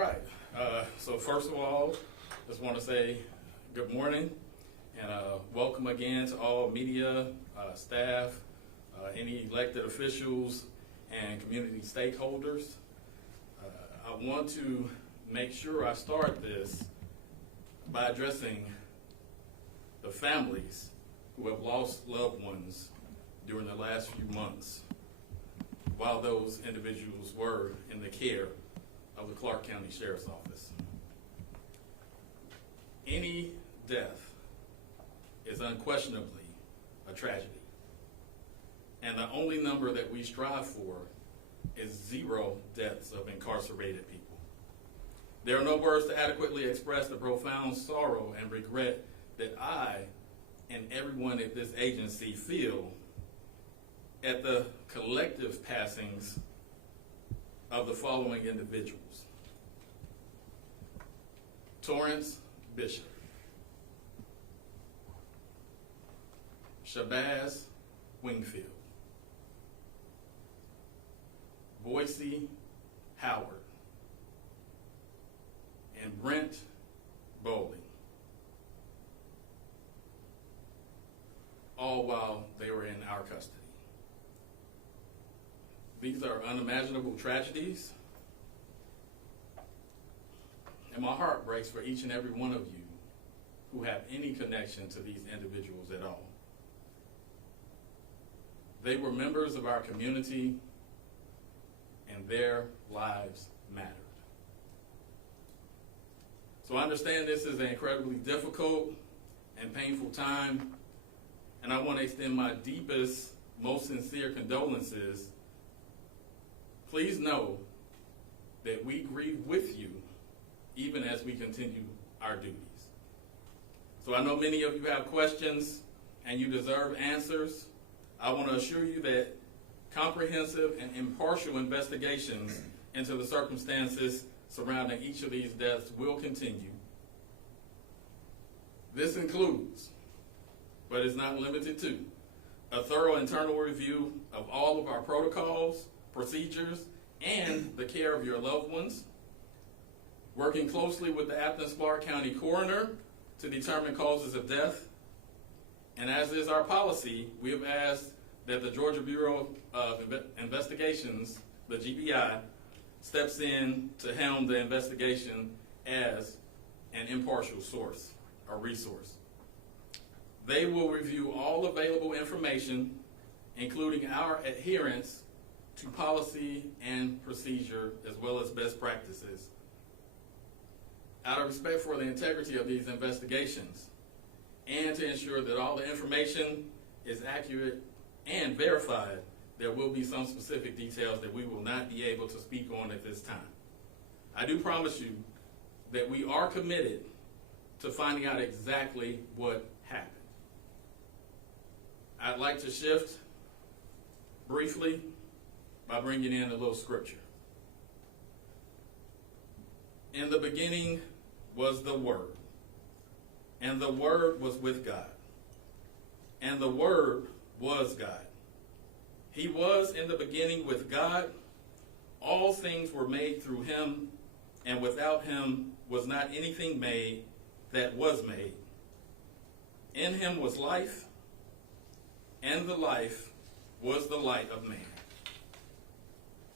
right. So first of all, just want to say good morning and welcome again to all media, staff, any elected officials, and community stakeholders. I want to make sure I start this by addressing the families who have lost loved ones during the last few months while those individuals were in the care of the Clarke County Sheriff's Office. Any death is unquestionably a tragedy. And the only number that we strive for is 0 deaths of incarcerated people. There are no words to adequately express the profound sorrow and regret that I and everyone at this agency feel at the collective passings of the following individuals: Torrance Bishop, Shabazz Wingfield, Boise Howard, and Brent Bowling, all while they were in our custody. These are unimaginable tragedies, and my heart breaks for each and every one of you who have any connection to these individuals at all. They were members of our community, and their lives mattered. So I understand this is an incredibly difficult and painful time, and I want to extend my deepest, most sincere condolences. Please know that we grieve with you even as we continue our duties. So I know many of you have questions and you deserve answers. I want to assure you that comprehensive and impartial investigations into the circumstances surrounding each of these deaths will continue. This includes, but is not limited to, a thorough internal review of all of our protocols, procedures, and the care of your loved ones, working closely with the Athens-Clarke County coroner to determine causes of death. And as is our policy, we have asked that the Georgia Bureau of Investigations, the GBI, steps in to helm the investigation as an impartial source or resource. They will review all available information, including our adherence to policy and procedure, as well as best practices. Out of respect for the integrity of these investigations, and to ensure that all the information is accurate and verified, there will be some specific details that we will not be able to speak on at this time. I do promise you that we are committed to finding out exactly what happened. I'd like to shift briefly by bringing in a little scripture. In the beginning was the Word, and the Word was with God, and the Word was God. He was in the beginning with God. All things were made through him, and without him was not anything made that was made. In him was life, and the life was the light of man.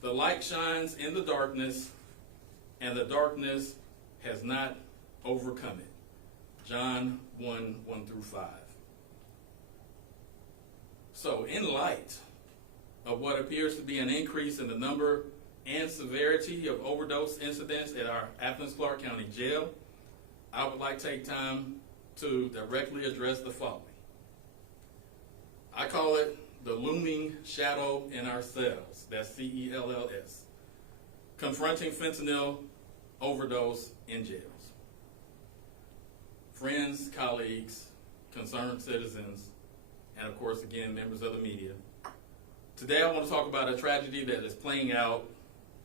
The light shines in the darkness, and the darkness has not overcome it. John 1:1-5. So, in light of what appears to be an increase in the number and severity of overdose incidents at our Athens-Clarke County Jail, I would like to take time to directly address the following. I call it the looming shadow in our cells. That's CELLS. Confronting fentanyl overdose in jails. Friends, colleagues, concerned citizens, and of course, again, members of the media. Today I want to talk about a tragedy that is playing out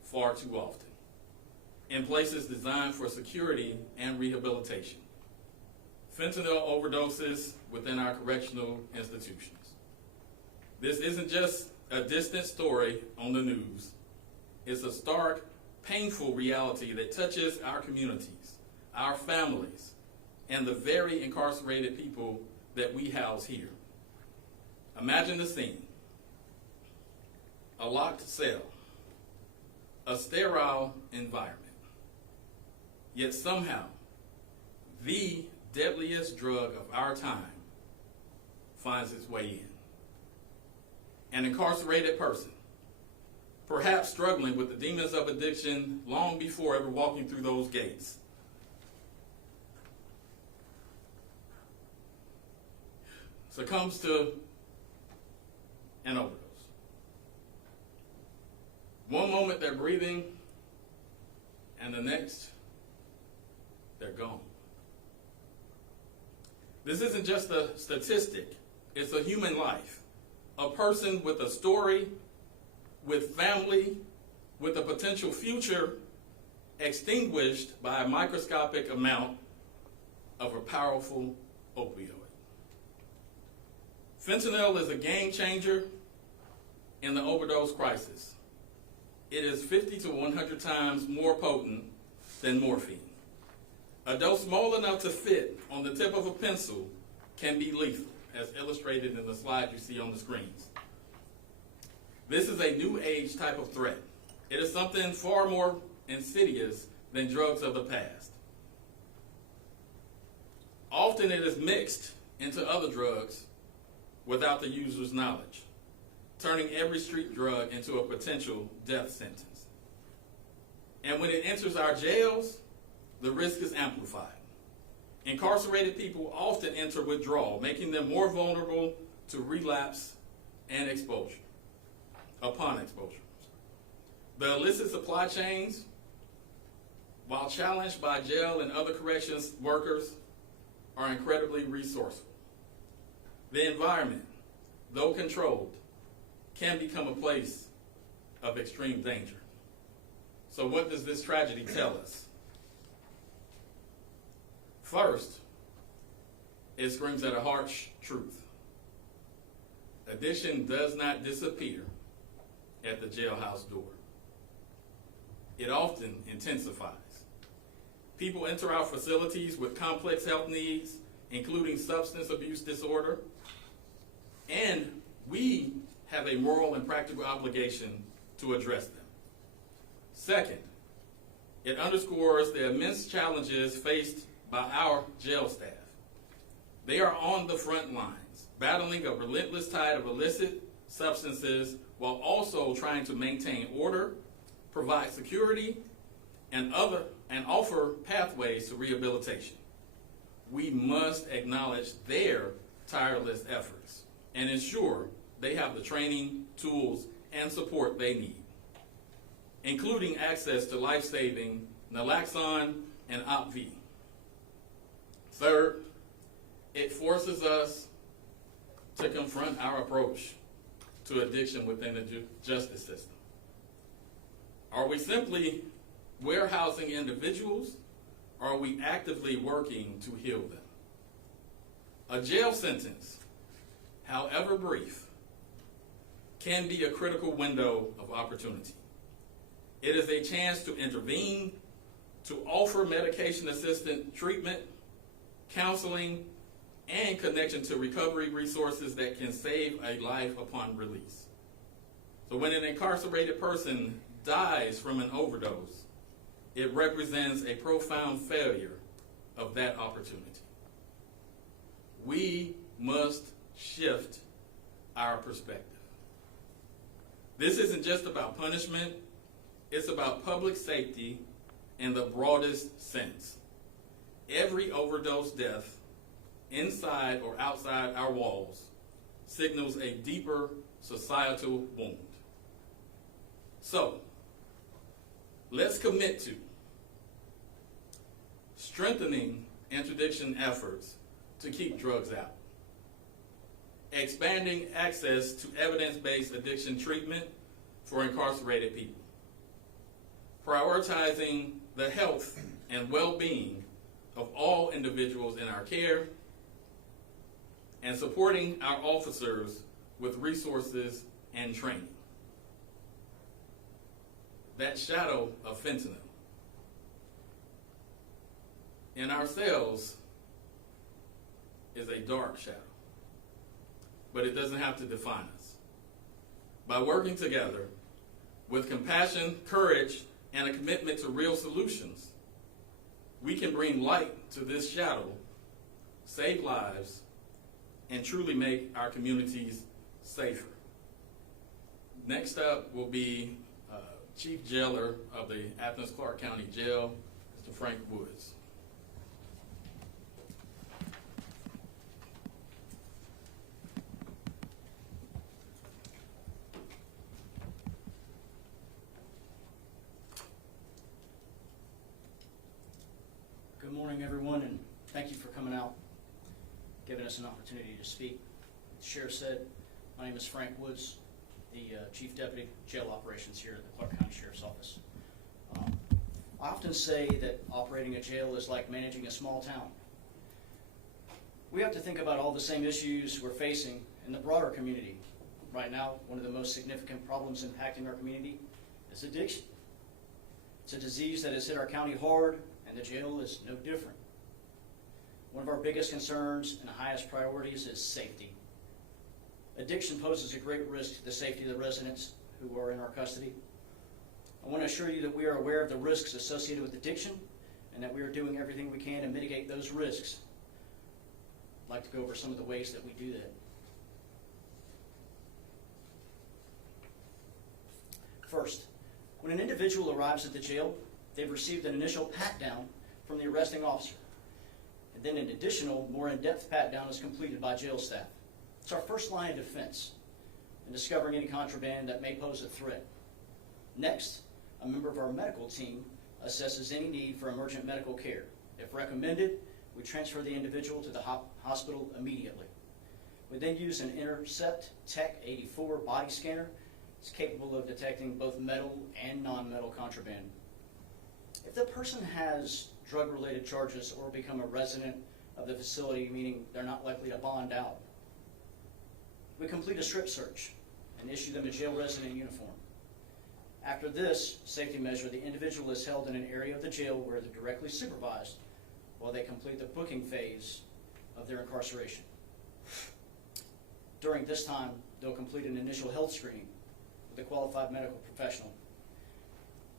far too often in places designed for security and rehabilitation. Fentanyl overdoses within our correctional institutions. This isn't just a distant story on the news. It's a stark painful reality that touches our communities, our families, and the very incarcerated people that we house here. Imagine the scene. A locked cell, a sterile environment, yet somehow the deadliest drug of our time finds its way in. An incarcerated person, perhaps struggling with the demons of addiction long before ever walking through those gates, succumbs to an overdose. One moment they're breathing, and the next, they're gone. This isn't just a statistic, it's a human life. A person with a story, with family, with a potential future, extinguished by a microscopic amount of a powerful opioid. Fentanyl is a game changer in the overdose crisis. It is 50 to 100 times more potent than morphine. A dose small enough to fit on the tip of a pencil can be lethal, as illustrated in the slide you see on the screens. This is a new age type of threat. It is something far more insidious than drugs of the past. Often it is mixed into other drugs without the user's knowledge, turning every street drug into a potential death sentence. And when it enters our jails, the risk is amplified. Incarcerated people often enter withdrawal, making them more vulnerable to relapse and exposure, upon exposure. The illicit supply chains, while challenged by jail and other corrections workers, are incredibly resourceful. The environment, though controlled, can become a place of extreme danger. So what does this tragedy tell us? First, it screams at a harsh truth. Addiction does not disappear at the jailhouse door. It often intensifies. People enter our facilities with complex health needs, including substance abuse disorder, and we have a moral and practical obligation to address them. Second, it underscores the immense challenges faced by our jail staff. They are on the front lines, battling a relentless tide of illicit substances while also trying to maintain order, provide security, and offer pathways to rehabilitation. We must acknowledge their tireless efforts and ensure they have the training, tools, and support they need, including access to life-saving naloxone and OPV. Third, it forces us to confront our approach to addiction within the justice system. Are we simply warehousing individuals, or are we actively working to heal them? A jail sentence, however brief, can be a critical window of opportunity. It is a chance to intervene, to offer medication-assisted treatment, counseling, and connection to recovery resources that can save a life upon release. So when an incarcerated person dies from an overdose, it represents a profound failure of that opportunity. We must shift our perspective. This isn't just about punishment, it's about public safety in the broadest sense. Every overdose death, inside or outside our walls, signals a deeper societal wound. So, let's commit to strengthening interdiction efforts to keep drugs out, expanding access to evidence-based addiction treatment for incarcerated people, prioritizing the health and well-being of all individuals in our care, and supporting our officers with resources and training. that shadow of fentanyl. In our cells is a dark shadow, but it doesn't have to define us. By working together with compassion, courage, and a commitment to real solutions, we can bring light to this shadow, save lives, and truly make our communities safer. Next up will be Chief Jailer of the Athens-Clarke County Jail, Mr. Frank Woods. Good morning, everyone, and thank you for coming out, giving us an opportunity to speak. As the Sheriff said, my name is Frank Woods, the Chief Deputy Jail Operations here at the Clarke County Sheriff's Office. I often say that operating a jail is like managing a small town. We have to think about all the same issues we're facing in the broader community. Right now, one of the most significant problems impacting our community is addiction. It's a disease that has hit our county hard, and the jail is no different. One of our biggest concerns and highest priorities is safety. Addiction poses a great risk to the safety of the residents who are in our custody. I want to assure you that we are aware of the risks associated with addiction and that we are doing everything we can to mitigate those risks. I'd like to go over some of the ways that we do that. First, when an individual arrives at the jail, they've received an initial pat-down from the arresting officer. And then an additional, more in-depth pat-down is completed by jail staff. It's our first line of defense in discovering any contraband that may pose a threat. Next, a member of our medical team assesses any need for emergent medical care. If recommended, we transfer the individual to the hospital immediately. We then use an Intercept Tech 84 body scanner. It's capable of detecting both metal and non-metal contraband. If the person has drug-related charges or become a resident of the facility, meaning they're not likely to bond out, we complete a strip search and issue them a jail resident uniform. After this safety measure, the individual is held in an area of the jail where they're directly supervised while they complete the booking phase of their incarceration. During this time, they'll complete an initial health screening with a qualified medical professional.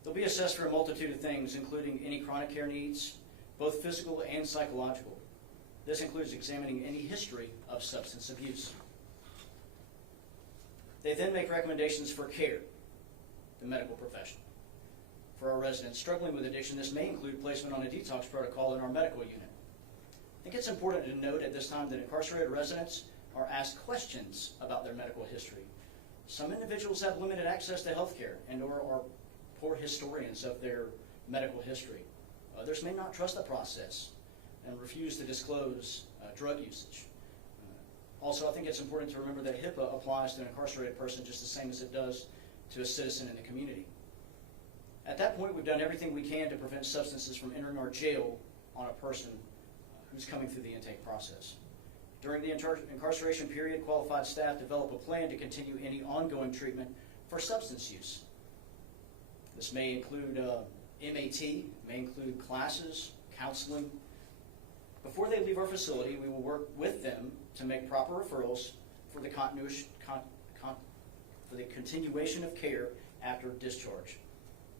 They'll be assessed for a multitude of things, including any chronic care needs, both physical and psychological. This includes examining any history of substance abuse. They then make recommendations for care, the medical professional. For our residents struggling with addiction, this may include placement on a detox protocol in our medical unit. I think it's important to note at this time that incarcerated residents are asked questions about their medical history. Some individuals have limited access to health care and or are poor historians of their medical history. Others may not trust the process and refuse to disclose drug usage. Also, I think it's important to remember that HIPAA applies to an incarcerated person just the same as it does to a citizen in the community. At that point, we've done everything we can to prevent substances from entering our jail on a person who's coming through the intake process. During the incarceration period, qualified staff develop a plan to continue any ongoing treatment for substance use. This may include MAT, may include classes, counseling. Before they leave our facility, we will work with them to make proper referrals for the continuation of care after discharge.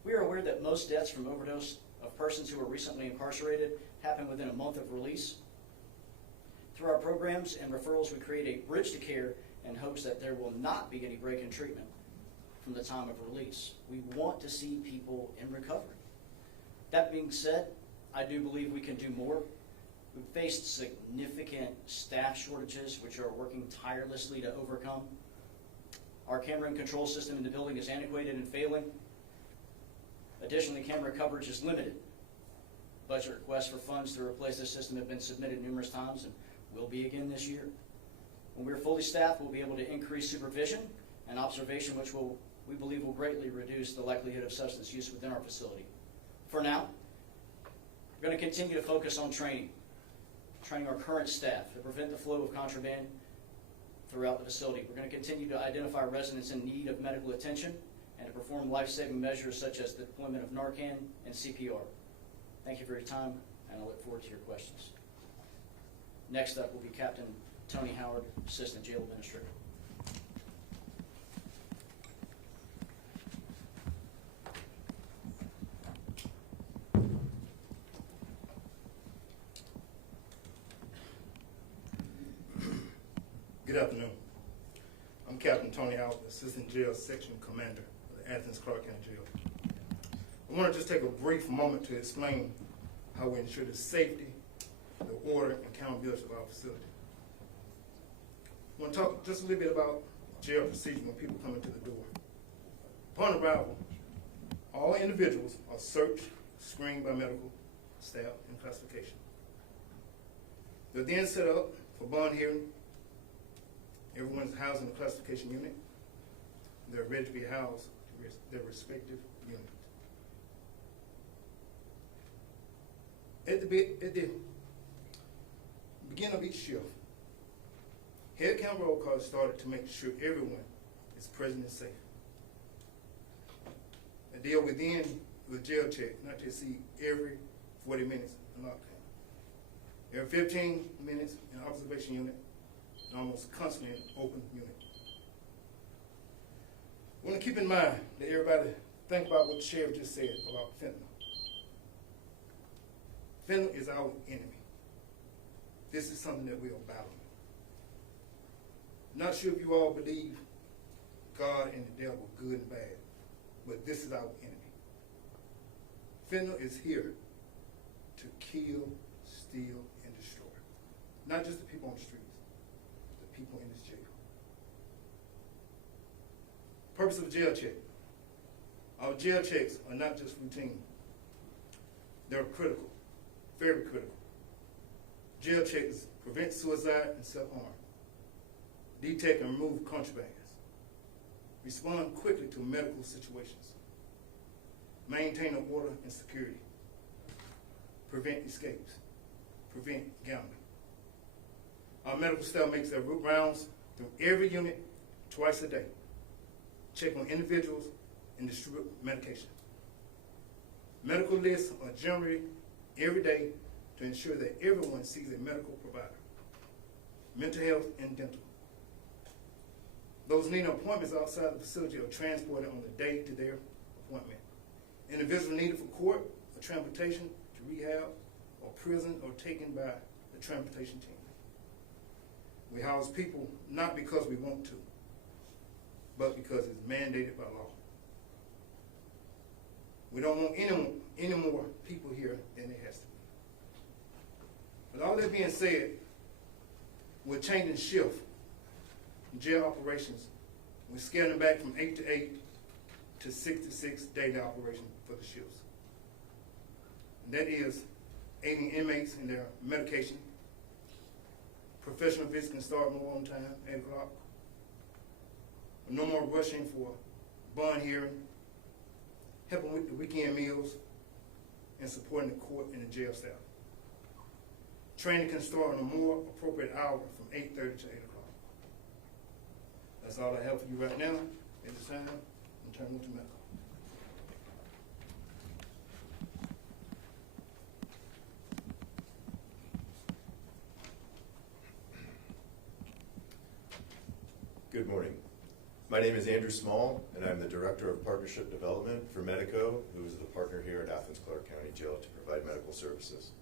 We are aware that most deaths from overdose of persons who are recently incarcerated happen within a month of release. Through our programs and referrals, we create a bridge to care in hopes that there will not be any break in treatment from the time of release. We want to see people in recovery. That being said, I do believe we can do more. We've faced significant staff shortages, which are working tirelessly to overcome. Our camera and control system in the building is antiquated and failing. Additionally, camera coverage is limited. Budget requests for funds to replace this system have been submitted numerous times and will be again this year. When we're fully staffed, we'll be able to increase supervision and observation, which we believe will greatly reduce the likelihood of substance use within our facility. For now, we're going to continue to focus on training our current staff to prevent the flow of contraband throughout the facility. We're going to continue to identify residents in need of medical attention and to and perform life-saving measures such as the deployment of Narcan and CPR. Thank you for your time, and I look forward to your questions. Next up will be Captain Tony Howard, Assistant Jail Administrator. Good afternoon. I'm Captain Tony Howard, Assistant Jail Section Commander of the Athens-Clarke County Jail. I want to just take a brief moment to explain how we ensure the safety, the order, and accountability of our facility. I want to talk just a little bit about jail procedure when people come into the door. Upon arrival, all individuals are searched, screened by medical staff, and classification. They're then set up for bond hearing. Everyone's housed in the classification unit. They're ready to be housed in their respective units. At the beginning of each shift, head count roll call is started to make sure everyone is present and safe. A deal within the jail check, not to exceed every 40 minutes in lockdown. Every 15 minutes in observation unit, and almost constantly in open unit. I want to keep in mind that everybody think about what the sheriff just said about fentanyl. Fentanyl is our enemy. This is something that we are battling. Not sure if you all believe God and the devil, good and bad, but this is our enemy. Fentanyl is here to kill, steal, and destroy. Not just the people on the streets, the people in this jail. Purpose of jail check. Our jail checks are not just routine. They're critical, very critical. Jail checks prevent suicide and self-harm, detect and remove contrabands, respond quickly to medical situations, maintain order and security, prevent escapes, prevent gambling. Our medical staff makes their route rounds through every unit twice a day, check on individuals and distribute medication. Medical lists are generated every day to ensure that everyone sees a medical provider, mental health and dental. Those needing appointments outside the facility are transported on the day to their appointment. Individuals needed for court or transportation to rehab or prison are taken by the transportation team. We house people not because we want to, but because it's mandated by law. We don't want any more people here than there has to be. With all that being said, we're changing shift in jail operations. We're scaling back from 8 to 8 to 6 to 6 daily operation for the shifts. And that is aiding inmates in their medication. Professional visits can start more on time, 8 o'clock. No more rushing for bond hearing, helping with the weekend meals, and supporting the court and the jail staff. Training can start on a more appropriate hour from 8:30 to 8 o'clock. That's all I have for you right now. At this time, I'm turning to medical. Good morning. My name is Andrew Small, and I'm the Director of Partnership Development for Medico, who is the partner here at Athens-Clarke County Jail to provide medical services.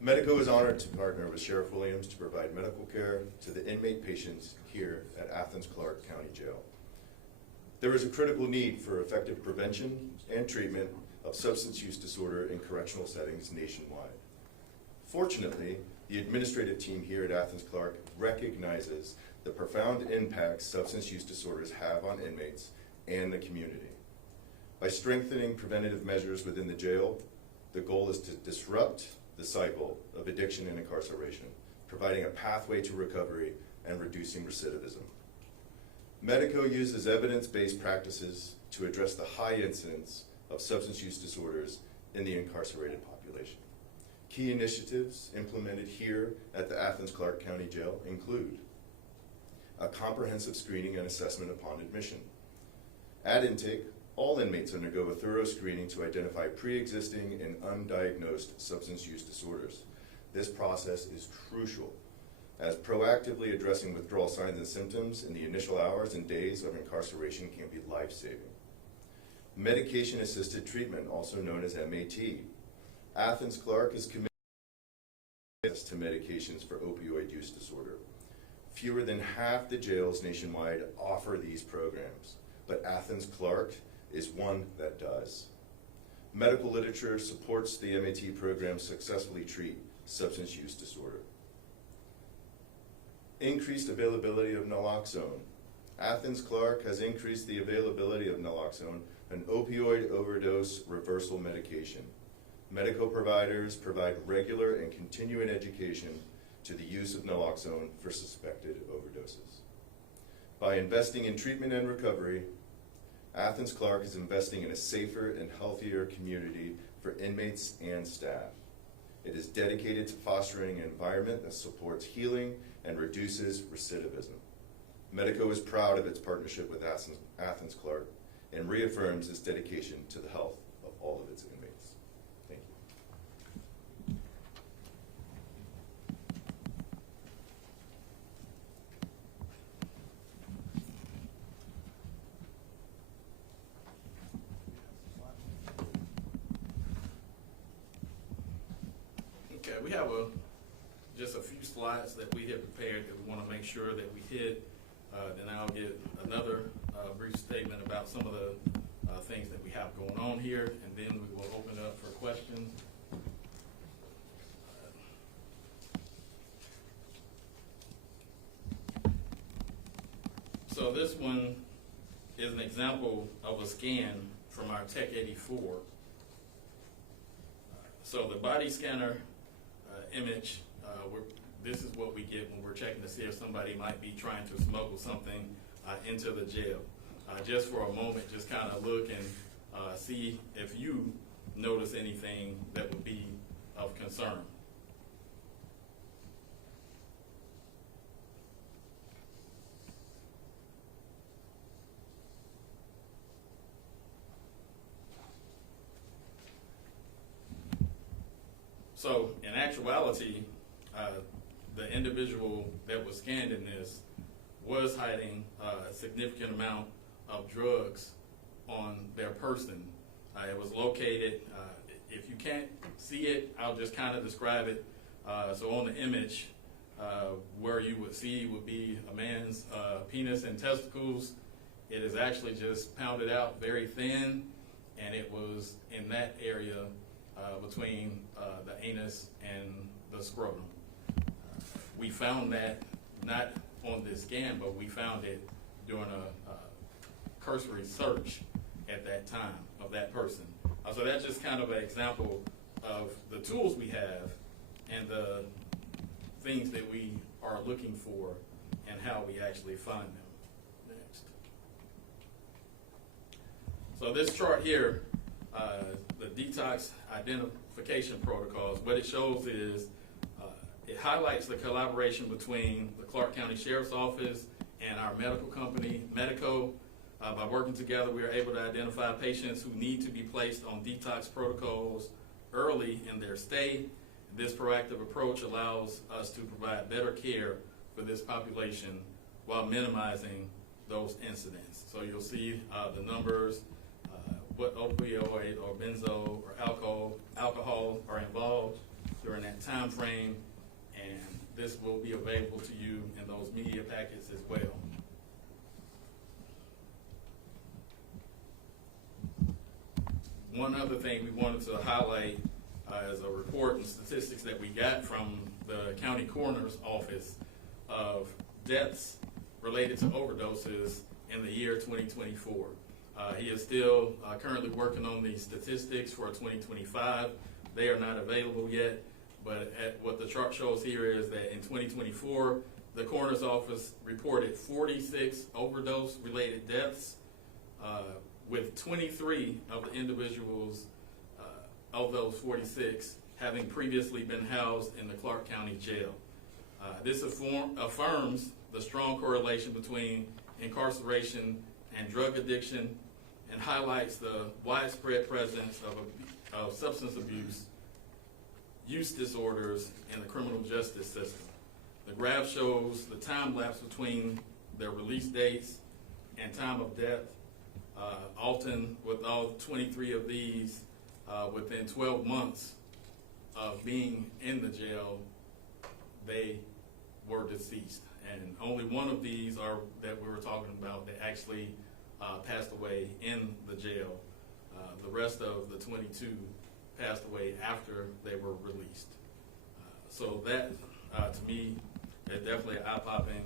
Medico is honored to partner with Sheriff Williams to provide medical care to the inmate patients here at Athens-Clarke County Jail. There is a critical need for effective prevention and treatment of substance use disorder in correctional settings nationwide. Fortunately, the administrative team here at Athens-Clarke recognizes the profound impact substance use disorders have on inmates and the community. By strengthening preventative measures within the jail, the goal is to disrupt the cycle of addiction and incarceration, providing a pathway to recovery and reducing recidivism. Medico uses evidence-based practices to address the high incidence of substance use disorders in the incarcerated population. Key initiatives implemented here at the Athens-Clarke County Jail include a comprehensive screening and assessment upon admission, At intake, all inmates undergo a thorough screening to identify pre-existing and undiagnosed substance use disorders. This process is crucial, as proactively addressing withdrawal signs and symptoms in the initial hours and days of incarceration can be life-saving. Medication-assisted treatment, also known as MAT. Athens-Clarke is committed to medications for opioid use disorder. Fewer than half the jails nationwide offer these programs, but Athens-Clarke is one that does. Medical literature supports the MAT program successfully treat substance use disorder. Increased availability of naloxone. Athens-Clarke has increased the availability of naloxone, an opioid overdose reversal medication. Medical providers provide regular and continuing education to the use of naloxone for suspected overdoses. By investing in treatment and recovery, Athens-Clarke is investing in a safer and healthier community for inmates and staff. It is dedicated to fostering an environment that supports healing and reduces recidivism. Medico is proud of its partnership with Athens-Clarke and reaffirms its dedication to the health of all of its inmates. Thank you. Okay, we have just a few slides that we have prepared that we want to make sure that we hit. Then I'll give another brief statement about some of the things that we have going on here, and then we will open up for questions. So this one is an example of a scan from our Tech 84. So the body scanner image, this is what we get when we're checking to see if somebody might be trying to smuggle something into the jail. Just for a moment, just kind of look and see if you notice anything that would be of concern. So in actuality, the individual that was scanned in this was hiding a significant amount of drugs on their person. It was located, if you can't see it, I'll just kind of describe it. So on the image, where you would see would be a man's penis and testicles. It is actually just pounded out very thin, and it was in that area between the anus and the scrotum. We found that not on this scan, but we found it during a cursory search at that time of that person. So that's just kind of an example of the tools we have and the things that we are looking for and how we actually find them. Next. So this chart here, the detox identification protocols, what it shows is it highlights the collaboration between the Clarke County Sheriff's Office and our medical company, Medico. By working together, we are able to identify patients who need to be placed on detox protocols early in their stay. This proactive approach allows us to provide better care for this population while minimizing those incidents. So you'll see the numbers, what opioid or benzo or alcohol are involved during that time frame, and this will be available to you in those media packets as well. One other thing we wanted to highlight is a report and statistics that we got from the county coroner's office of deaths related to overdoses in the year 2024. He is still currently working on the statistics for 2025. They are not available yet, but what the chart shows here is that in 2024, the coroner's office reported 46 overdose-related deaths, with 23 of the individuals of those 46 having previously been housed in the Clarke County Jail. This affirms the strong correlation between incarceration and drug addiction, and highlights the widespread presence of substance abuse, use disorders in the criminal justice system. The graph shows the time lapse between their release dates and time of death. Often with all 23 of these, within 12 months of being in the jail, they were deceased. And only one of these are that we were talking about that actually passed away in the jail. The rest of the 22 passed away after they were released. So that, to me, is definitely an eye-popping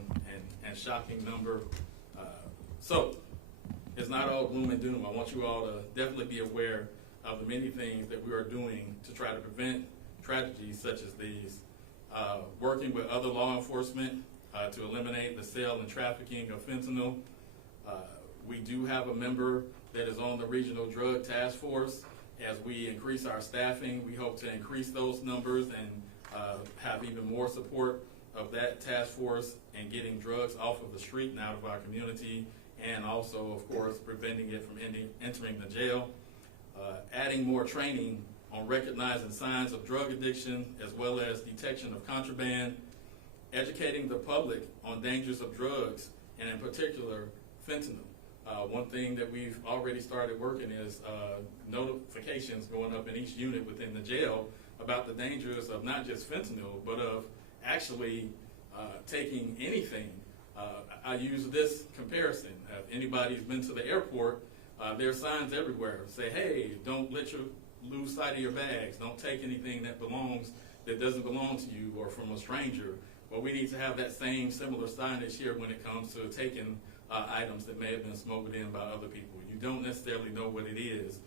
and shocking number. So it's not all gloom and doom. I want you all to definitely be aware of the many things that we are doing to try to prevent tragedies such as these. Working with other law enforcement to eliminate the sale and trafficking of fentanyl. We do have a member that is on the Regional Drug Task Force. As we increase our staffing, we hope to increase those numbers and have even more support of that task force and getting drugs off of the street and out of our community, and also, of course, preventing it from entering the jail. Adding more training on recognizing signs of drug addiction as well as detection of contraband, educating the public on dangers of drugs, and in particular, fentanyl. One thing that we've already started working is notifications going up in each unit within the jail about the dangers of not just fentanyl, but of actually taking anything. I use this comparison. If anybody's been to the airport, there are signs everywhere. Say, hey, don't let you lose sight of your bags. Don't take anything that doesn't belong to you or from a stranger. Well, we need to have that same similar signage here when it comes to taking items that may have been smuggled in by other people. You don't necessarily know what it is.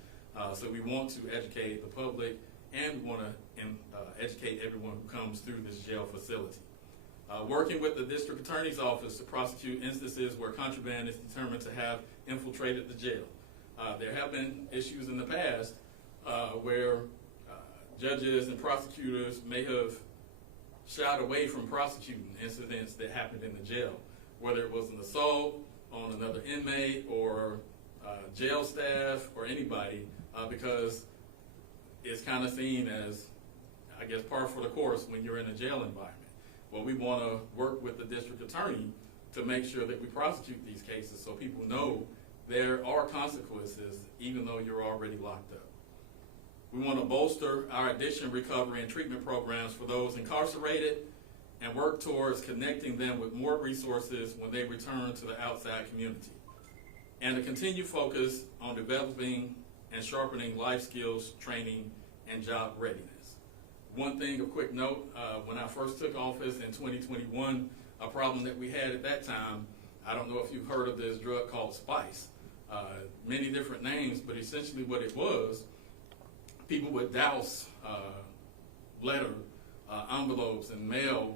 So we want to educate the public, and we want to educate everyone who comes through this jail facility. Working with the district attorney's office to prosecute instances where contraband is determined to have infiltrated the jail. There have been issues in the past where judges and prosecutors may have shied away from prosecuting incidents that happened in the jail, whether it was an assault on another inmate or jail staff or anybody, because it's kind of seen as, I guess, par for the course when you're in a jail environment. Well, we want to work with the district attorney to make sure that we prosecute these cases so people know there are consequences even though you're already locked up. We want to bolster our addiction recovery and treatment programs for those incarcerated and work towards connecting them with more resources when they return to the outside community. And a continued focus on developing and sharpening life skills, training, and job readiness. One thing, a quick note, when I first took office in 2021, a problem that we had at that time, I don't know if you've heard of this drug called Spice. Many different names, but essentially what it was, people would douse envelopes and mail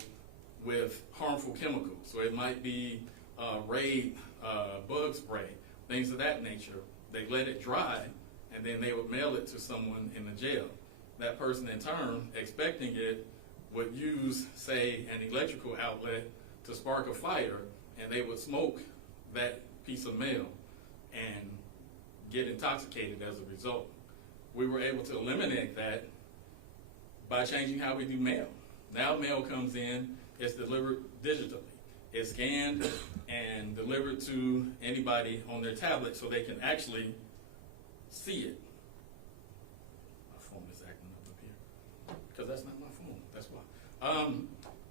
with harmful chemicals. So it might be Raid bug spray, things of that nature. They let it dry, and then they would mail it to someone in the jail. That person in turn, expecting it, would use, say, an electrical outlet to spark a fire, and they would smoke that piece of mail and get intoxicated as a result. We were able to eliminate that by changing how we do mail. Now mail comes in, it's delivered digitally. It's scanned and delivered to anybody on their tablet so they can actually see it. My phone is acting up here because that's not my phone, that's why.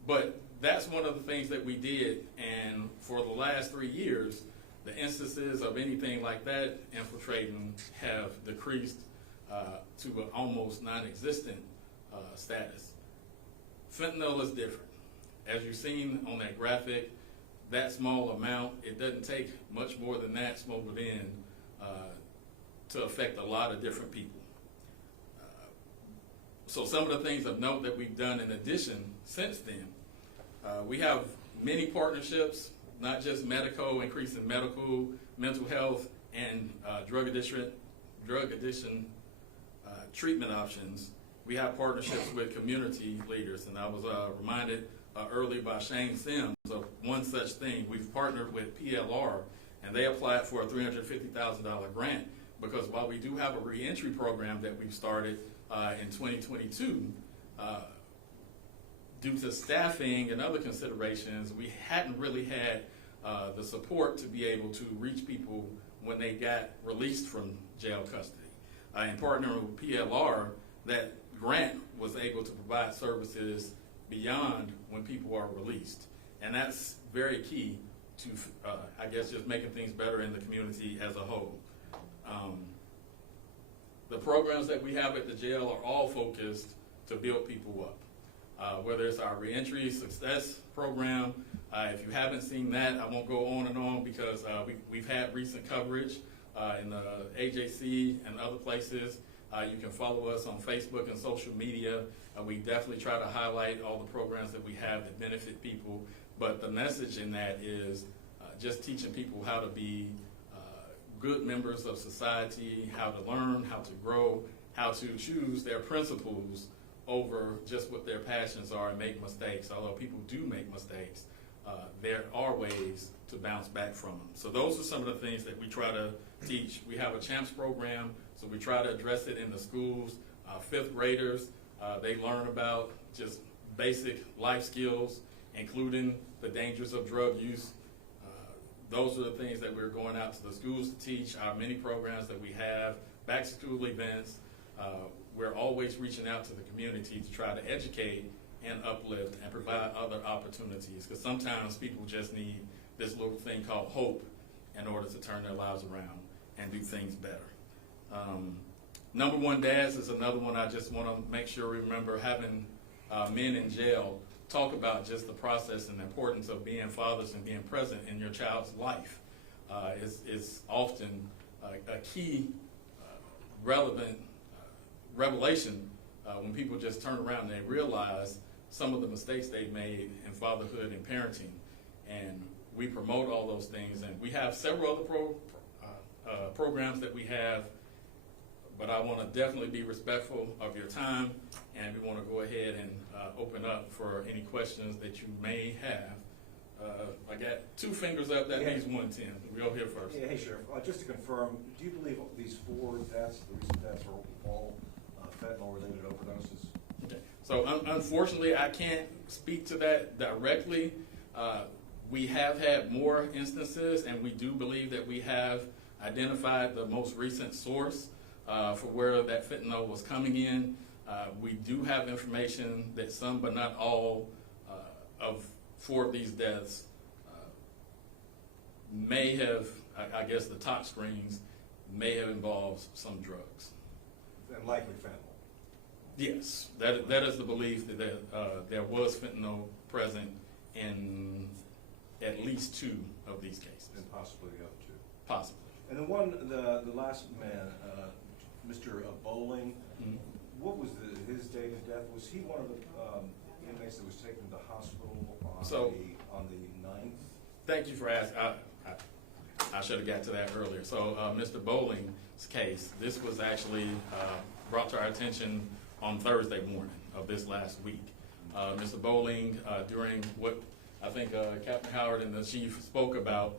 But that's one of the things that we did, and for the last 3 years, the instances of anything like that infiltrating have decreased to an almost non-existent status. Fentanyl is different. As you've seen on that graphic, that small amount, it doesn't take much more than that smuggled in to affect a lot of different people. So some of the things of note that we've done in addition since then, we have many partnerships, not just medical, increasing medical, mental health, and drug addiction treatment options. We have partnerships with community leaders, and I was reminded earlier by Shane Sims of one such thing. We've partnered with PLR, and they applied for a $350,000 grant because while we do have a reentry program that we've started in 2022, due to staffing and other considerations, we hadn't really had the support to be able to reach people when they got released from jail custody. In partnering with PLR, that grant was able to provide services beyond when people are released. And that's very key to, I guess, just making things better in the community as a whole. The programs that we have at the jail are all focused to build people up. Whether it's our reentry success program, if you haven't seen that, I won't go on and on because we've had recent coverage in the AJC and other places. You can follow us on Facebook and social media. We definitely try to highlight all the programs that we have that benefit people. But the message in that is just teaching people how to be good members of society, how to learn, how to grow, how to choose their principles over just what their passions are and make mistakes. Although people do make mistakes, there are ways to bounce back from them. So those are some of the things that we try to teach. We have a CHAMPS program, so we try to address it in the schools. Fifth graders, they learn about just basic life skills, including the dangers of drug use. Those are the things that we're going out to the schools to teach. Our many programs that we have, back to school events, we're always reaching out to the community to try to educate and uplift and provide other opportunities, because sometimes people just need this little thing called hope in order to turn their lives around and do things better. Number one dads is another one I just want to make sure we remember. Having men in jail talk about just the process and the importance of being fathers and being present in your child's life is often a key relevant revelation when people just turn around and they realize some of the mistakes they've made in fatherhood and parenting. And we promote all those things, and we have several other programs that we have, but I want to definitely be respectful of your time, and we want to go ahead and open up for any questions that you may have. I got two fingers up, that means 1, Tim. We'll go here first. Yeah, hey, Sheriff. Just to confirm, do you believe these 4 deaths, the recent deaths, are all fentanyl-related overdoses? Okay. So unfortunately, I can't speak to that directly. We have had more instances, and we do believe that we have identified the most recent source for where that fentanyl was coming in. We do have information that some, but not all, of 4 of these deaths may have, I guess the top screens, may have involved some drugs. And likely fentanyl. Yes, that is the belief that there was fentanyl present in at least 2 of these cases. And possibly the other 2. Possibly. And the last man, Mr. Bowling, Mm-hmm. what was his date of death? Was he one of the inmates that was taken to the hospital on the 9th? Thank you for asking. I should have got to that earlier. So Mr. Bowling's case, this was actually brought to our attention on Thursday morning of this last week. Mr. Bowling, during what I think Captain Howard and the chief spoke about,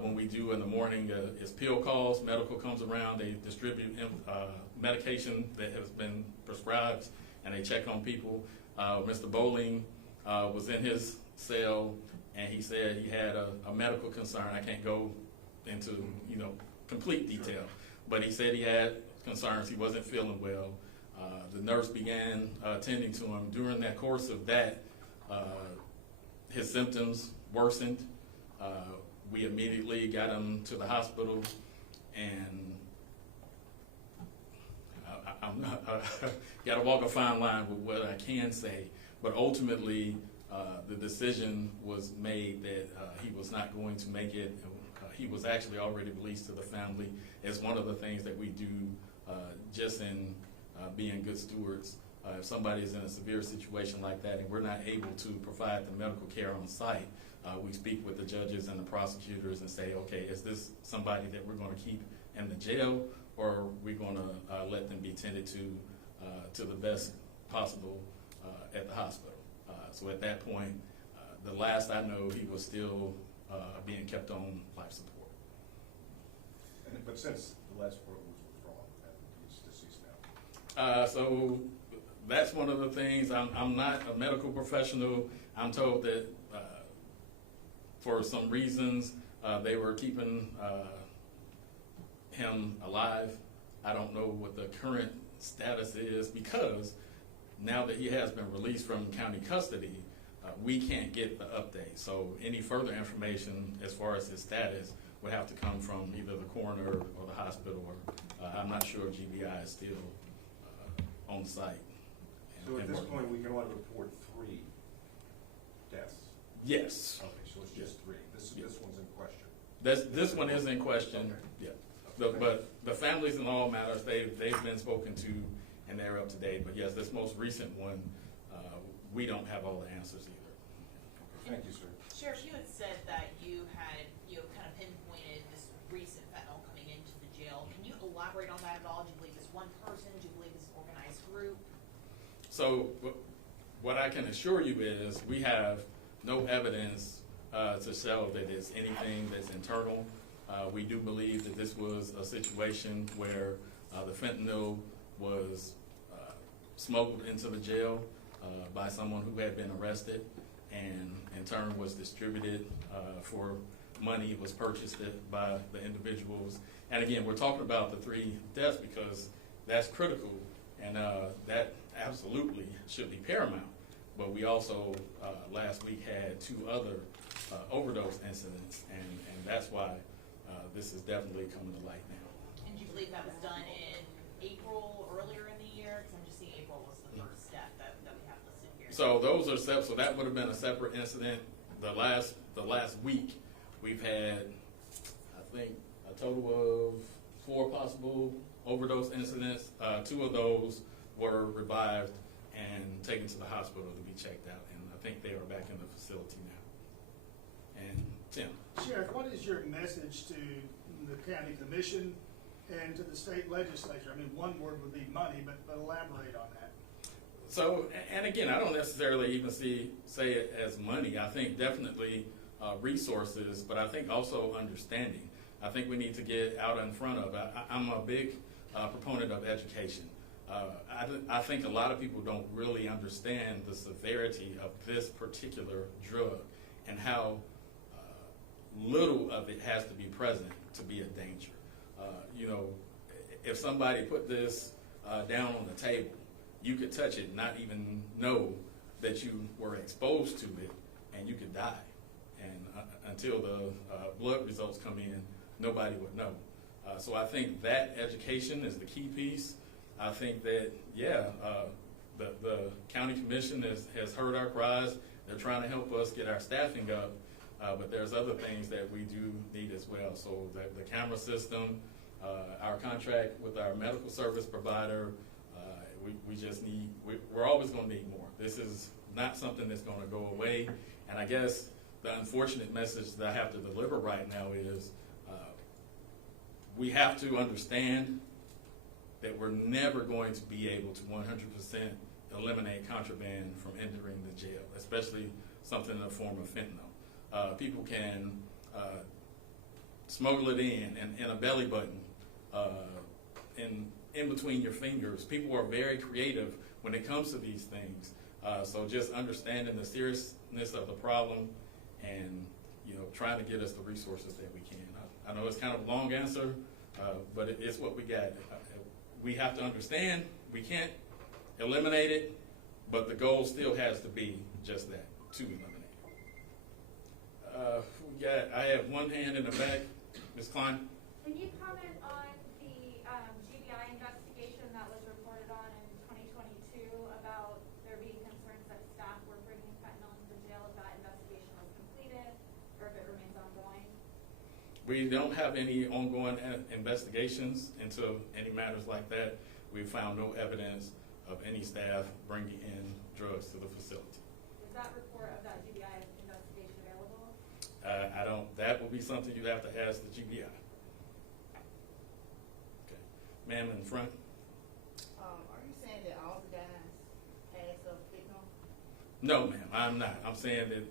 when we do in the morning is pill calls. Medical comes around, they distribute medication that has been prescribed, and they check on people. Mr. Bowling was in his cell, and he said he had a medical concern. I can't go into complete detail, but he said he had concerns. He wasn't feeling well. The nurse began attending to him. During that course of that, his symptoms worsened. We immediately got him to the hospital, and I'm got to walk a fine line with what I can say, but ultimately the decision was made that he was not going to make it. He was actually already released to the family. It's one of the things that we do just in being good stewards. If somebody is in a severe situation like that and we're not able to provide the medical care on site, we speak with the judges and the prosecutors and say, okay, is this somebody that we're going to keep in the jail, or are we going to let them be tended to the best possible at the hospital? So at that point, the last I know, he was still being kept on life support. But since the last report was withdrawn, he's deceased now. So that's one of the things. I'm not a medical professional. I'm told that for some reasons they were keeping him alive. I don't know what the current status is, because now that he has been released from county custody, we can't get the update. So any further information as far as his status would have to come from either the coroner or the hospital, or I'm not sure if GBI is still on site. So at and this working. point, we can only report 3 deaths. Yes. Okay, so it's just 3. This one's in question. This one is in question. Okay. Yeah. But the families in all matters, they've been spoken to and they're up to date. But yes, this most recent one, we don't have all the answers either. Okay, thank you, sir. Sheriff, you had said that you had, kind of pinpointed this recent fentanyl coming into the jail. Can you elaborate on that at all? Do you believe it's one person? Do you believe it's an organized group? So what I can assure you is we have no evidence to show that it's anything that's internal. We do believe that this was a situation where the fentanyl was smuggled into the jail by someone who had been arrested, and in turn was distributed for money. It was purchased by the individuals. And again, we're talking about the 3 deaths because that's critical, and that absolutely should be paramount. But we also last week had 2 other overdose incidents, and that's why this is definitely coming to light now. And do you believe that was done in April, earlier in the year? Because I'm just seeing April was the first step that we have listed here. So those are so that would have been a separate incident. The last week we've had, I think, a total of 4 possible overdose incidents. 2 of those were revived and taken to the hospital to be checked out, and I think they are back in the facility now. And Tim. Sheriff, what is your message to the county commission and to the state legislature? I mean, one word would be money, but elaborate on that. So, and again, I don't necessarily even say it as money. I think definitely resources, but I think also understanding. I think we need to get out in front of. I'm a big proponent of education. I think a lot of people don't really understand the severity of this particular drug and how little of it has to be present to be a danger. If somebody put this down on the table, you could touch it, not even know that you were exposed to it, and you could die. And until the blood results come in, nobody would know. So I think that education is the key piece. I think that, the county commission has heard our cries. They're trying to help us get our staffing up, but there's other things that we do need as well. So the camera system, our contract with our medical service provider, we just need, we're always going to need more. This is not something that's going to go away. And I guess the unfortunate message that I have to deliver right now is we have to understand that we're never going to be able to 100% eliminate contraband from entering the jail, especially something in the form of fentanyl. People can smuggle it in a belly button, in between your fingers. People are very creative when it comes to these things. So just understanding the seriousness of the problem and trying to get us the resources that we can. I know it's kind of a long answer, but it's what we got. We have to understand we can't eliminate it, but the goal still has to be just that, to eliminate it. I have one hand in the back. Ms. Klein? Can you comment on the GBI investigation that was reported on in 2022 about there being concerns that staff were bringing fentanyl into the jail? If that investigation was completed or if it remains ongoing? We don't have any ongoing investigations into any matters like that. We've found no evidence of any staff bringing in drugs to the facility. Is that report of that GBI investigation available? I don't. That will be something you'd have to ask the GBI. Okay, ma'am, in front. Are you saying that all the guys passed up fentanyl? No, ma'am, I'm not. I'm saying that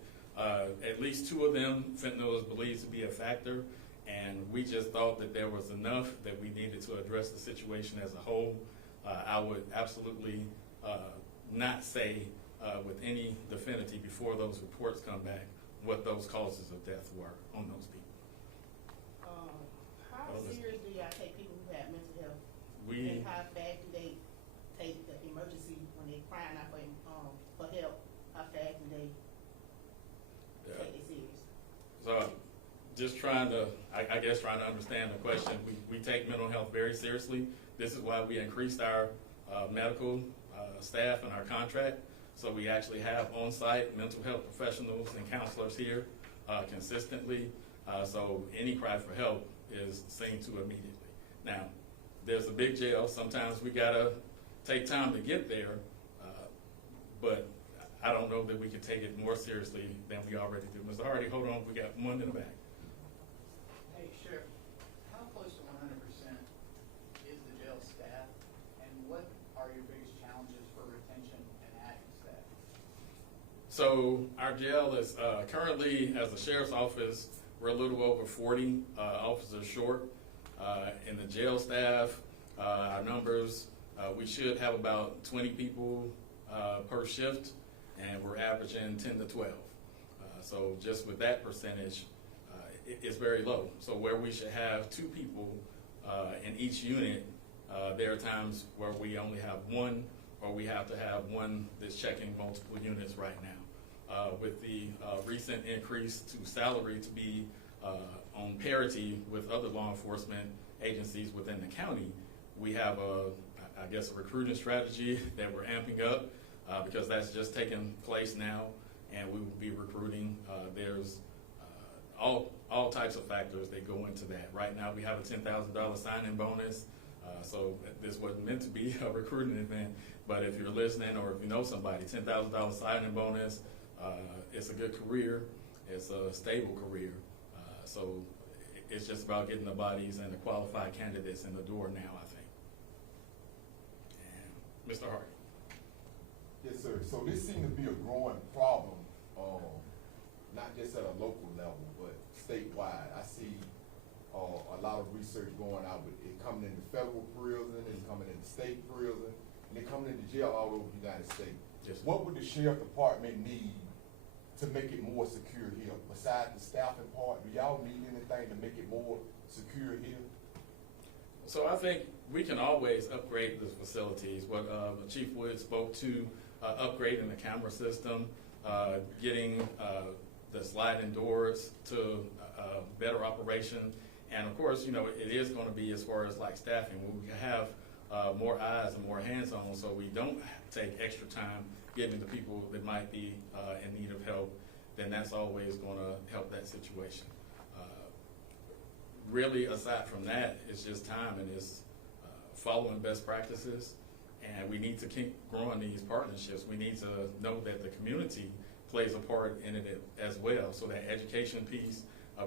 at least 2 of them, fentanyl is believed to be a factor, and we just thought that there was enough that we needed to address the situation as a whole. I would absolutely not say with any definity before those reports come back what those causes of death were on those people. How serious do y'all take people who have mental health? We And how fast do they take the emergency when they're crying out for help? How fast do they take it serious? So just trying to, I guess, trying to understand the question. We take mental health very seriously. This is why we increased our medical staff and our contract. So we actually have on-site mental health professionals and counselors here consistently. So any cry for help is seen to immediately. Now, there's a big jail. Sometimes we gotta take time to get there, but I don't know that we can take it more seriously than we already do. Mr. Hardy, hold on, we got one in the back. Hey, Sheriff, how close to 100% is the jail staff, and what are your biggest challenges for retention and adding staff? So our jail is currently, as the sheriff's office, we're a little over 40 officers short. In the jail staff, our numbers, we should have about 20 people per shift, and we're averaging 10 to 12. So just with that percentage, it's very low. So where we should have 2 people in each unit, there are times where we only have 1, or we have to have 1 that's checking multiple units right now. With the recent increase to salary to be on parity with other law enforcement agencies within the county, we have I guess, a recruiting strategy that we're amping up because that's just taking place now, and we will be recruiting. There's all types of factors that go into that. Right now we have a $10,000 sign-in bonus, so this wasn't meant to be a recruiting event, but if you're listening or if you know somebody, $10,000 sign-in bonus, it's a good career, it's a stable career, so it's just about getting the bodies and the qualified candidates in the door now, I think. And Mr. Hardy. Yes, sir. So this seems to be a growing problem, not just at a local level, but statewide. I see a lot of research going out with it coming into federal prison, it's coming into state prison, and it's coming into jail all over the United States. Yes, what would the sheriff department need to make it more secure here? Besides the staffing part, do y'all need anything to make it more secure here? So I think we can always upgrade the facilities. What Chief Wood spoke to, upgrading the camera system, getting the sliding doors to better operation. And of course, you know, it is going to be as far as like staffing. We have more eyes and more hands on, so we don't take extra time getting the people that might be in need of help, then that's always going to help that situation. Really, aside from that, it's just time and it's following best practices, and we need to keep growing these partnerships. We need to know that the community plays a part in it as well. So that education piece,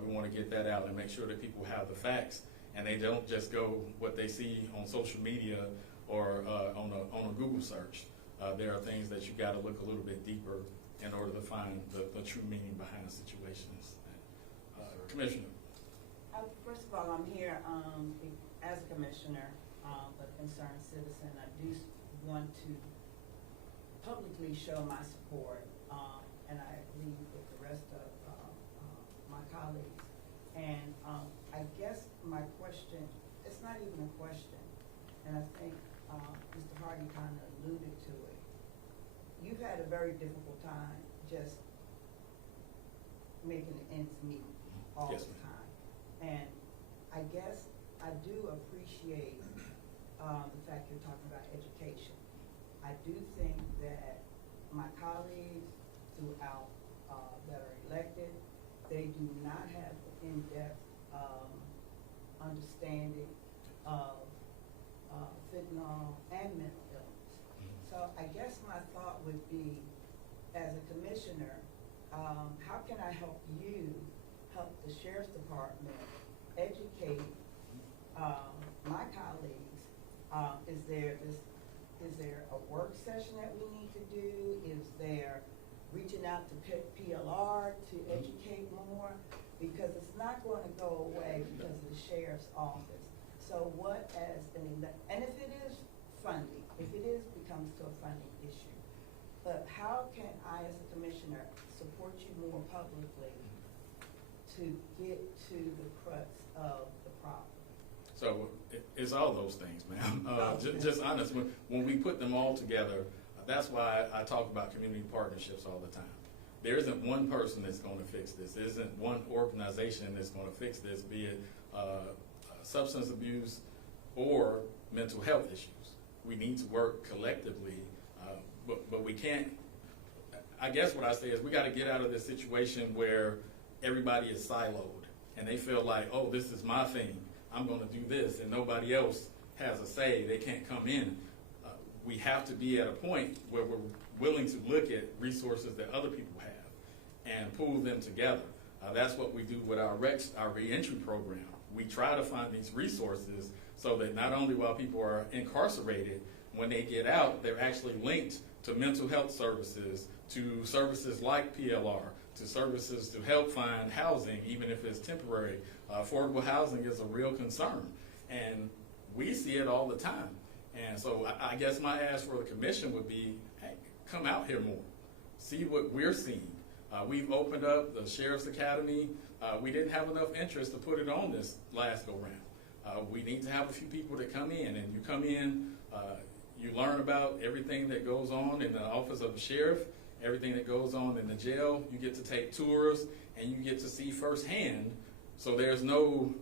we want to get that out and make sure that people have the facts and they don't just go what they see on social media or on a Google search. There are things that you got to look a little bit deeper in order to find the true meaning behind the situations. Commissioner. First of all, I'm here as a commissioner, but a concerned citizen. I do want to publicly show my support, and I believe with the rest of my colleagues. And I guess my question, it's not even a question, and I think Mr. Hardy kind of alluded to it. You've had a very difficult time just making ends meet all Yes, the time. And I guess I do appreciate the fact you're talking about education. I do think that my colleagues throughout that are elected, they do not have the in-depth understanding of fentanyl and mental illness. So I guess my thought would be, as a commissioner, how can I help you help the Sheriff's Department educate my colleagues? Is there a work session that we need to do? Is there reaching out to PLR to educate more? because it's not going to go away because of the sheriff's office. So what as and if it is funding, if it is becomes to a funding issue, but how can I as a commissioner support you more publicly to get to the crux of the problem? So it's all those things, ma'am. Just honest, when we put them all together, that's why I talk about community partnerships all the time. There isn't one person that's going to fix this. There isn't one organization that's going to fix this, be it substance abuse or mental health issues. We need to work collectively, but we can't. I guess what I say is we got to get out of this situation where everybody is siloed and they feel like, oh, this is my thing. I'm going to do this, and nobody else has a say. They can't come in. We have to be at a point where we're willing to look at resources that other people have and pool them together. That's what we do with our reentry program. We try to find these resources so that not only while people are incarcerated, when they get out, they're actually linked to mental health services, to services like PLR, to services to help find housing, even if it's temporary. Affordable housing is a real concern, and we see it all the time. And so I guess my ask for the commission would be, hey, come out here more. See what we're seeing. We've opened up the Sheriff's Academy. We didn't have enough interest to put it on this last go-round. We need to have a few people that come in, and you come in, you learn about everything that goes on in the office of the sheriff, everything that goes on in the jail. You get to take tours, and you get to see firsthand, so there's no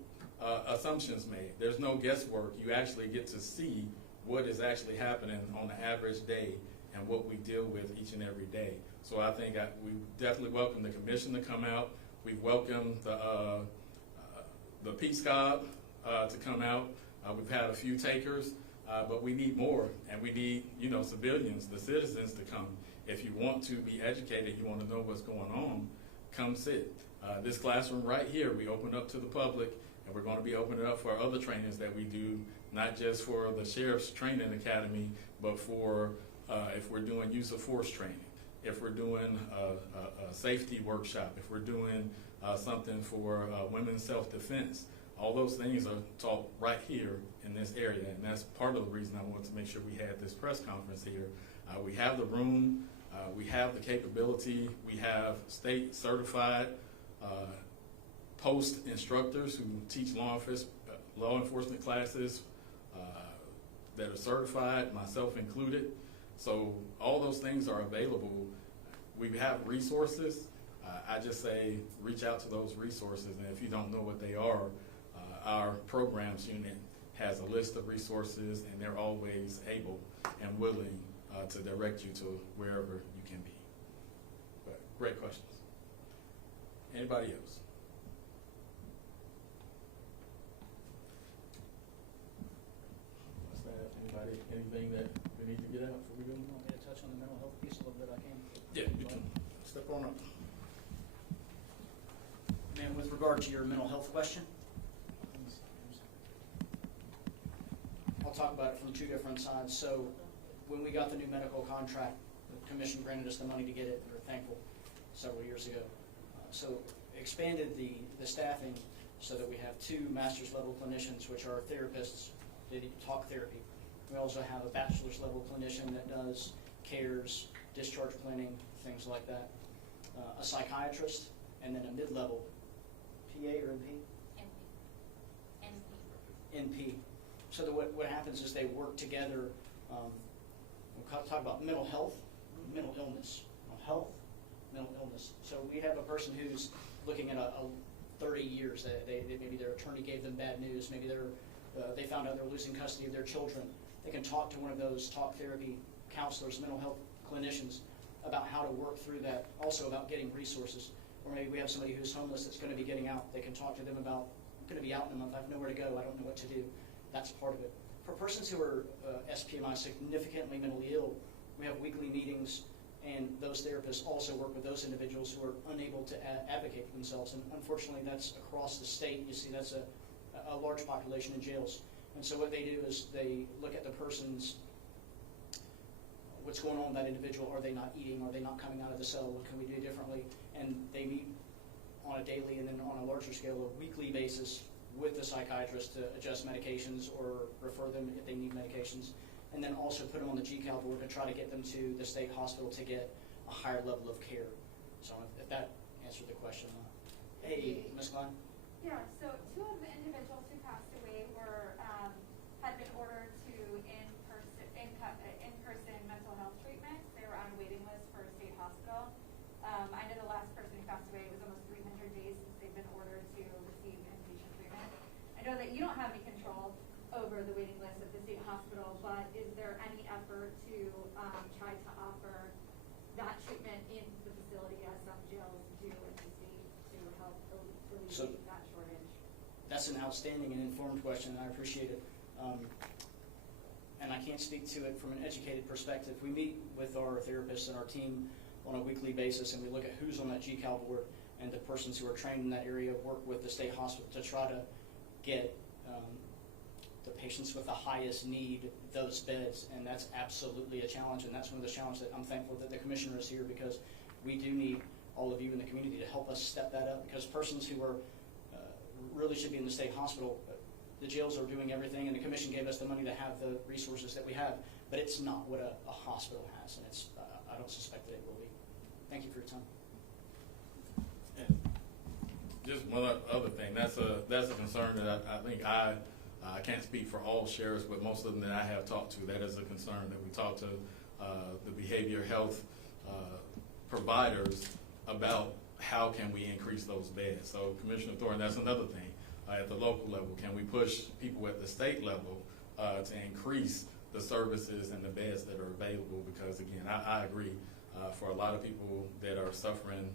assumptions made. There's no guesswork. You actually get to see what is actually happening on an average day and what we deal with each and every day. So I think we definitely welcome the commission to come out. We've welcomed the Peace Corps to come out. We've had a few takers, but we need more, and we need civilians, the citizens, to come. If you want to be educated, you want to know what's going on, come sit. This classroom right here, we open up to the public, and we're going to be opening up for other trainings that we do, not just for the Sheriff's Training Academy, but for if we're doing use of force training, if we're doing a safety workshop, if we're doing something for women's self-defense. All those things are taught right here in this area, and that's part of the reason I wanted to make sure we had this press conference here. We have the room, we have the capability, we have state certified post instructors who teach law enforcement classes that are certified, myself included. So all those things are available. We have resources. I just say reach out to those resources, and if you don't know what they are, our programs unit has a list of resources, and they're always able and willing to direct you to wherever you can be. But great questions. Anybody else? Anybody, anything that we need to get out before we go? You want me to touch on the mental health piece a little bit? I can. Yeah, you can. Step on up. Ma'am, with regard to your mental health question, I'll talk about it from two different sides. So when we got the new medical contract, the commission granted us the money to get it. We're thankful several years ago. So expanded the staffing so that we have 2 master's level clinicians, which are therapists. They do talk therapy. We also have a bachelor's level clinician that does cares, discharge planning, things like that. A psychiatrist, and then a mid-level PA or NP? NP. So what happens is they work together. We'll talk about mental health, mental illness. Mental health, mental illness. So we have a person who's looking at a 30 years. Maybe their attorney gave them bad news. Maybe they found out they're losing custody of their children. They can talk to one of those talk therapy counselors, mental health clinicians, about how to work through that, also about getting resources. Or maybe we have somebody who's homeless that's going to be getting out. They can talk to them about, I'm going to be out in a month, I have nowhere to go, I don't know what to do. That's part of it. For persons who are SPMI, significantly mentally ill, we have weekly meetings, and those therapists also work with those individuals who are unable to advocate for themselves. And unfortunately, that's across the state. You see that's a large population in jails. And so what they do is they look at the person's, what's going on with that individual. Are they not eating? Are they not coming out of the cell? What can we do differently? And they meet on a daily and then on a larger scale, a weekly basis with the psychiatrist to adjust medications or refer them if they need medications, and then also put them on the GCAL board to try to get them to the state hospital to get a higher level of care. So if that answered the question. Hey, Ms. Klein? Yeah, so two of the individuals who passed away were, had been ordered to in-person mental health treatment. They were on a waiting list for a state hospital. I know the last person who passed away, it was almost 300 days since they've been ordered to receive inpatient treatment. I know that you don't have any control over the waiting list at the state hospital, but is there any effort to try to offer that treatment in the facility as some jails do in the state to help alleviate that shortage? That's an outstanding and informed question, and I appreciate it. And I can't speak to it from an educated perspective. We meet with our therapists and our team on a weekly basis, and we look at who's on that GCAL board, and the persons who are trained in that area work with the state hospital to try to get the patients with the highest need those beds, and that's absolutely a challenge, and that's one of the challenges that I'm thankful that the commissioner is here, because we do need all of you in the community to help us step that up, because persons who are really should be in the state hospital, the jails are doing everything, and the commission gave us the money to have the resources that we have, but it's not what a hospital has, and it's I don't suspect that it will be. Thank you for your time. And just one other thing, that's a concern that I think I can't speak for all sheriffs, but most of them that I have talked to, that is a concern that we talk to the behavioral health providers about how can we increase those beds. So Commissioner Thornton, that's another thing. At the local level, can we push people at the state level to increase the services and the beds that are available? Because again, I agree, for a lot of people that are suffering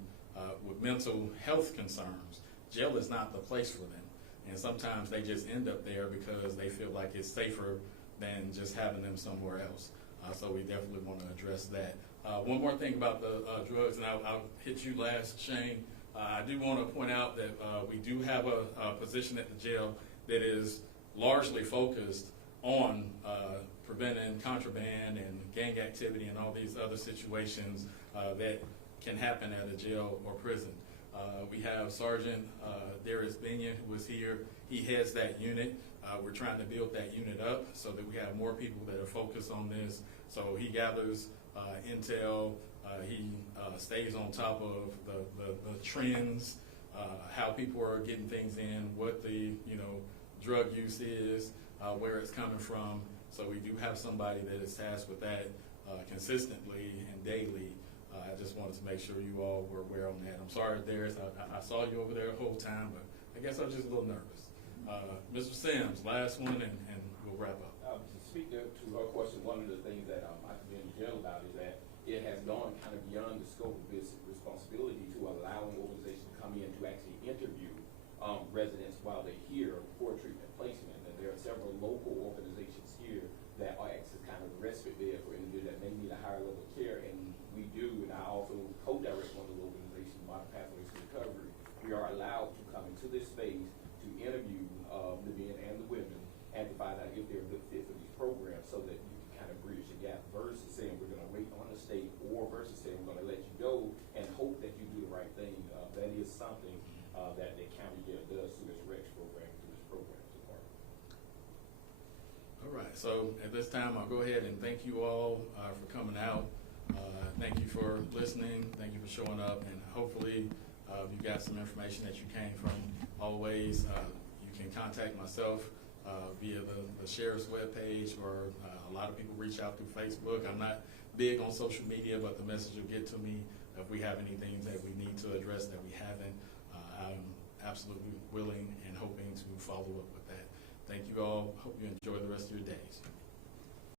with mental health concerns, jail is not the place for them. And sometimes they just end up there because they feel like it's safer than just having them somewhere else. So we definitely want to address that. One more thing about the drugs, and I'll hit you last, Shane. I do want to point out that we do have a position at the jail that is largely focused on preventing contraband and gang activity and all these other situations that can happen at a jail or prison. We have Sergeant Darius Binion, who was here. He heads that unit. We're trying to build that unit up so that we have more people that are focused on this. So he gathers intel. He stays on top of the trends, how people are getting things in, what the drug use is, where it's coming from. So we do have somebody that is tasked with that consistently and daily. I just wanted to make sure you all were aware on that. I'm sorry, Darius, I saw you over there the whole time, but I guess I was just a little nervous. Mr. Sims, last one, and we'll wrap up. To speak to her question, one of the things that I can be in jail about is that it has gone kind of beyond the scope of this responsibility to allow an organization to come in to actually interview residents while they're here for treatment placement. And there are several local organizations here that are actually kind of respite there for individuals that may need a higher level of care. And we do, and I also co-direct one of the organizations, Modern Pathways to Recovery. We are allowed to come into this space to interview the men and the women and to find out if they're a good fit for these programs, so that you can kind of bridge the gap versus saying we're going to wait on the state, or versus saying we're going to let you go and hope that you do the right thing. That is something that the county jail does through its REX program, through its programs department. All right, so at this time, I'll go ahead and thank you all for coming out. Thank you for listening. Thank you for showing up, and hopefully you got some information that you came from. Always, you can contact myself via the sheriff's webpage, or a lot of people reach out through Facebook. I'm not big on social media, but the message will get to me if we have anything that we need to address that we haven't. I'm absolutely willing and hoping to follow up with that. Thank you all. Hope you enjoy the rest of your days.